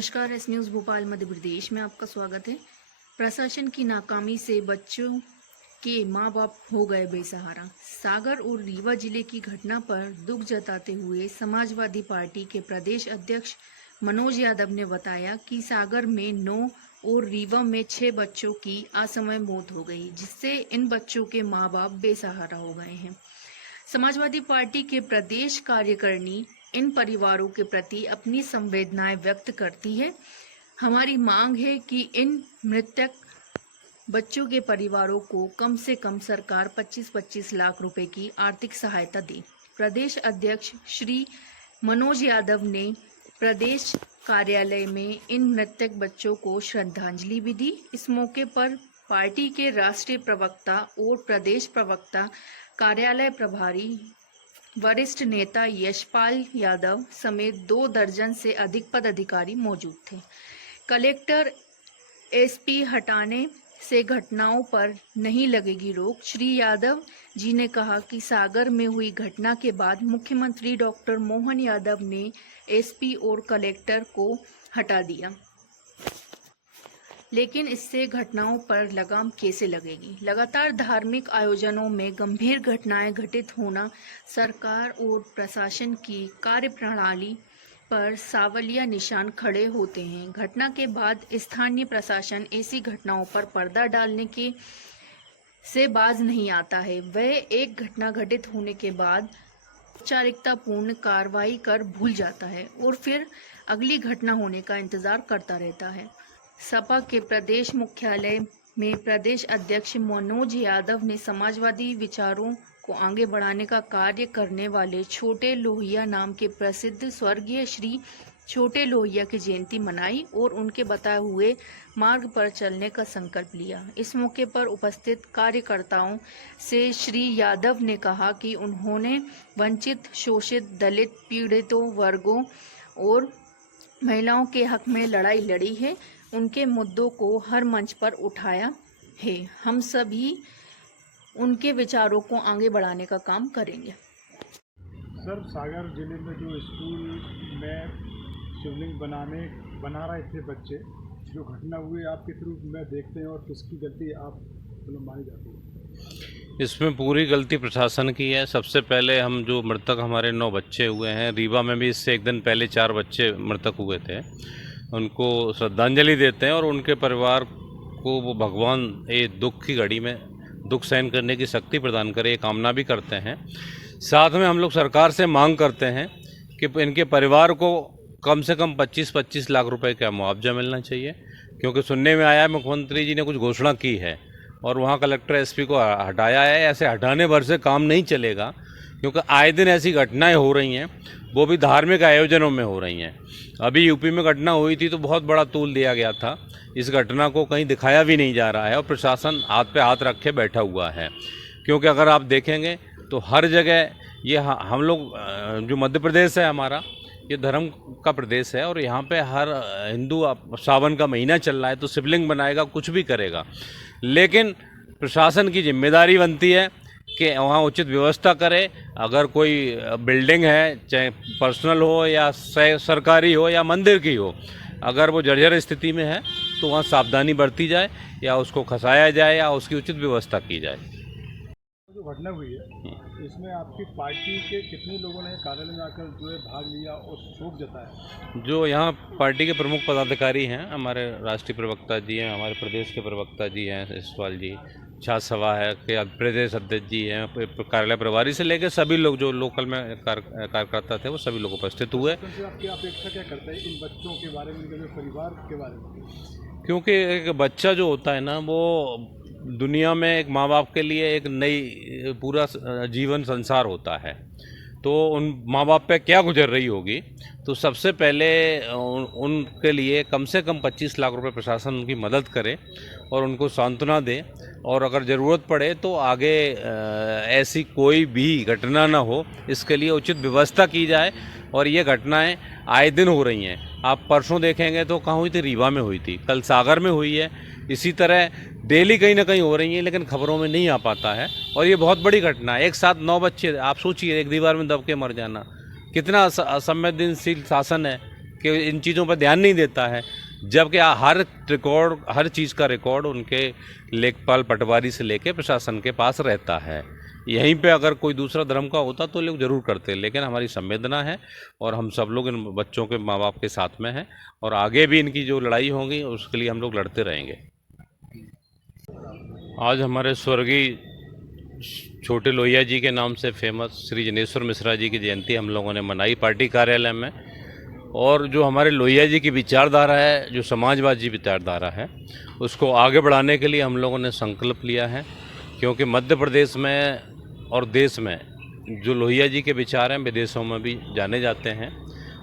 नमस्कार। S news Bhopal Madhya Pradesh में आपका स्वागत है। प्रशासन की नाकामी से बच्चों के मां बाप हो गए बेसहारा। सागर और रीवा जिले की घटना पर दुख जताते हुए समाजवादी पार्टी के प्रदेश अध्यक्ष मनोज यादव ने बताया कि सागर में 9 और रीवा में 6 बच्चों की असमय मौत हो गई, जिससे इन बच्चों के मां बाप बेसहारा हो गए हैं। समाजवादी पार्टी के प्रदेश कार्यकारिणी इन परिवारों के प्रति अपनी संवेदनाएं व्यक्त करती है। हमारी मांग है कि इन मृतक बच्चों के परिवारों को कम से कम सरकार 25-25 लाख रुपए की आर्थिक सहायता दे। प्रदेश अध्यक्ष श्री मनोज यादव ने प्रदेश कार्यालय में इन मृतक बच्चों को श्रद्धांजलि भी दी। इस मौके पर पार्टी के राष्ट्रीय प्रवक्ता और प्रदेश प्रवक्ता कार्यालय प्रभारी वरिष्ठ नेता यशपाल यादव समेत 2 दर्जन से अधिक पदाधिकारी मौजूद थे। कलेक्टर एसपी हटाने से घटनाओं पर नहीं लगेगी रोक। श्री यादव जी ने कहा कि सागर में हुई घटना के बाद मुख्यमंत्री डॉक्टर मोहन यादव ने एसपी और कलेक्टर को हटा दिया, लेकिन इससे घटनाओं पर लगाम कैसे लगेगी। लगातार धार्मिक आयोजनों में गंभीर घटनाएं घटित होना सरकार और प्रशासन की कार्यप्रणाली पर सवालिया निशान खड़े होते हैं। घटना के बाद स्थानीय प्रशासन ऐसी घटनाओं पर पर्दा डालने के से बाज नहीं आता है। वह एक घटना घटित होने के बाद औपचारिकतापूर्ण कार्रवाई कर भूल जाता है और फिर अगली घटना होने का इंतजार करता रहता है। सपा के प्रदेश मुख्यालय में प्रदेश अध्यक्ष मनोज यादव ने समाजवादी विचारों को आगे बढ़ाने का कार्य करने वाले छोटे लोहिया नाम के प्रसिद्ध स्वर्गीय श्री छोटे लोहिया की जयंती मनाई और उनके बताए हुए मार्ग पर चलने का संकल्प लिया। इस मौके पर उपस्थित कार्यकर्ताओं से श्री यादव ने कहा कि उन्होंने वंचित, शोषित, दलित, पीड़ितों वर्गों और महिलाओं के हक में लड़ाई लड़ी है। उनके मुद्दों को हर मंच पर उठाया है। हम सभी उनके विचारों को आगे बढ़ाने का काम करेंगे। सर, सागर जिले में जो स्कूल में शिवलिंग बना रहे थे बच्चे, जो घटना हुई आपके थ्रू में देखते हैं और किसकी गलती आप मानी जाती है? इसमें पूरी गलती प्रशासन की है। सबसे पहले हम जो मृतक हमारे 9 बच्चे हुए हैं, रीवा में भी इससे एक दिन पहले 4 बच्चे मृतक हुए थे, उनको श्रद्धांजलि देते हैं और उनके परिवार को वो भगवान ये दुख की घड़ी में दुख सहन करने की शक्ति प्रदान करे, ये कामना भी करते हैं। साथ में हम लोग सरकार से मांग करते हैं कि इनके परिवार को कम से कम 25-25 लाख रुपए का मुआवजा मिलना चाहिए, क्योंकि सुनने में आया है मुख्यमंत्री जी ने कुछ घोषणा की है और वहाँ कलेक्टर एसपी को हटाया है। ऐसे हटाने भर से काम नहीं चलेगा, क्योंकि आए दिन ऐसी घटनाएं हो रही हैं, वो भी धार्मिक आयोजनों में हो रही हैं। अभी यूपी में घटना हुई थी तो बहुत बड़ा तूल दिया गया था। इस घटना को कहीं दिखाया भी नहीं जा रहा है और प्रशासन हाथ पे हाथ रख के बैठा हुआ है, क्योंकि अगर आप देखेंगे तो हर जगह ये हम लोग जो मध्य प्रदेश है हमारा, ये धर्म का प्रदेश है और यहाँ पे हर हिंदू सावन का महीना चल रहा है तो शिवलिंग बनाएगा, कुछ भी करेगा, लेकिन प्रशासन की जिम्मेदारी बनती है कि वहाँ उचित व्यवस्था करे। अगर कोई बिल्डिंग है, चाहे पर्सनल हो या सरकारी हो या मंदिर की हो, अगर वो जर्जर स्थिति में है तो वहाँ सावधानी बरती जाए या उसको खसाया जाए या उसकी उचित व्यवस्था की जाए। जो घटना हुई है इसमें आपकी पार्टी के कितने लोगों ने कार्यालय में आकर जो है भाग लिया और शोक जताया? जो यहाँ पार्टी के प्रमुख पदाधिकारी हैं, हमारे राष्ट्रीय प्रवक्ता जी हैं, हमारे प्रदेश के प्रवक्ता जी हैं, यशपाल जी, छात्र सभा है के प्रदेश अध्यक्ष जी हैं, कार्यालय प्रभारी से लेकर सभी लोग जो लोकल में कार्यकर्ता थे वो सभी लोग उपस्थित हुए। आपकी अपेक्षा क्या करते हैं इन बच्चों के बारे में, इनके परिवार के बारे में? क्योंकि एक बच्चा जो होता है ना, वो दुनिया में एक माँ बाप के लिए एक नई पूरा जीवन संसार होता है, तो उन माँ बाप पे क्या गुजर रही होगी। तो सबसे पहले उनके लिए कम से कम 25 लाख रुपए प्रशासन उनकी मदद करे और उनको सांत्वना दे, और अगर ज़रूरत पड़े तो आगे ऐसी कोई भी घटना ना हो, इसके लिए उचित व्यवस्था की जाए। और ये घटनाएं आए दिन हो रही हैं। आप परसों देखेंगे तो कहाँ हुई थी, रीवा में हुई थी, कल सागर में हुई है। इसी तरह डेली कहीं ना कहीं हो रही है, लेकिन खबरों में नहीं आ पाता है। और ये बहुत बड़ी घटना है। एक साथ 9 बच्चे, आप सोचिए, एक दीवार में दब के मर जाना, कितना असंवेदनशील शासन है कि इन चीज़ों पर ध्यान नहीं देता है, जबकि हर चीज़ का रिकॉर्ड उनके लेखपाल पटवारी से लेके प्रशासन के पास रहता है। यहीं पे अगर कोई दूसरा धर्म का होता तो लोग ज़रूर करते, लेकिन हमारी संवेदना है और हम सब लोग इन बच्चों के माँ बाप के साथ में हैं और आगे भी इनकी जो लड़ाई होगी उसके लिए हम लोग लड़ते रहेंगे। आज हमारे स्वर्गीय छोटे लोहिया जी के नाम से फेमस श्री जनेश्वर मिश्रा जी की जयंती हम लोगों ने मनाई पार्टी कार्यालय में। और जो हमारे लोहिया जी की विचारधारा है, जो समाजवादी विचारधारा है, उसको आगे बढ़ाने के लिए हम लोगों ने संकल्प लिया है, क्योंकि मध्य प्रदेश में और देश में जो लोहिया जी के विचार हैं विदेशों में भी जाने जाते हैं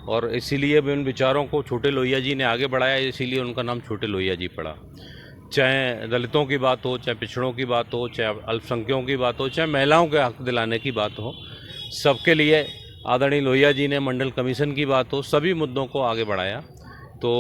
और इसीलिए भी उन विचारों को छोटे लोहिया जी ने आगे बढ़ाया, इसीलिए उनका नाम छोटे लोहिया जी पड़ा। चाहे दलितों की बात हो, चाहे पिछड़ों की बात हो, चाहे अल्पसंख्यकों की बात हो, चाहे महिलाओं के हक दिलाने की बात हो, सबके लिए आदरणीय लोहिया जी ने मंडल कमीशन की बात हो, सभी मुद्दों को आगे बढ़ाया। तो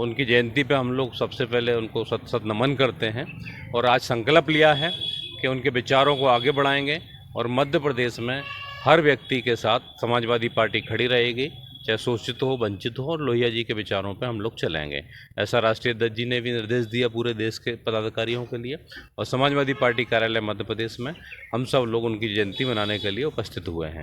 उनकी जयंती पे हम लोग सबसे पहले उनको सत सत नमन करते हैं और आज संकल्प लिया है कि उनके विचारों को आगे बढ़ाएंगे और मध्य प्रदेश में हर व्यक्ति के साथ समाजवादी पार्टी खड़ी रहेगी, चाहे शोषित हो, वंचित हो, और लोहिया जी के विचारों पे हम लोग चलेंगे। ऐसा राष्ट्रीय अध्यक्ष जी ने भी निर्देश दिया पूरे देश के पदाधिकारियों के लिए और समाजवादी पार्टी कार्यालय मध्य प्रदेश में हम सब लोग उनकी जयंती मनाने के लिए उपस्थित हुए हैं।